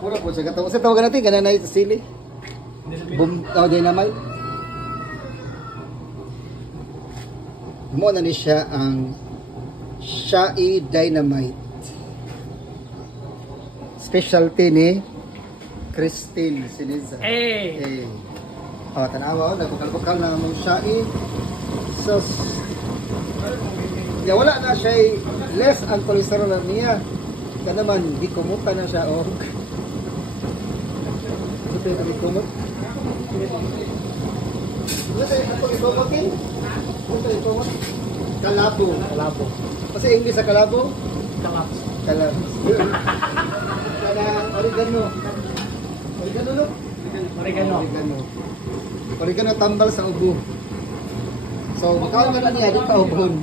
Pura po siya katawag. Sa tawagan natin, ganun na ito sili. Boom, dynamite. Mo na ni siya ang Shai Dynamite. Specialty ni Christine Siniza. Eh. Oh, tanawa, nagbukal-bukal na mong Shai. So, ya wala na siya less ang cholesterol niya. Ka naman, di kumuta na siya. Oh. Ito yung kumut. Ito yung kumutin. Ito yung kumut. Kalabo. Kalabo. Kasi English sa kalabo? Kalaps. Kalabs. Kada oregano. Oregano no? Oregano. Oregano. Oregano tambal sa ubo. So, makaon ka na niya, di pa ubon.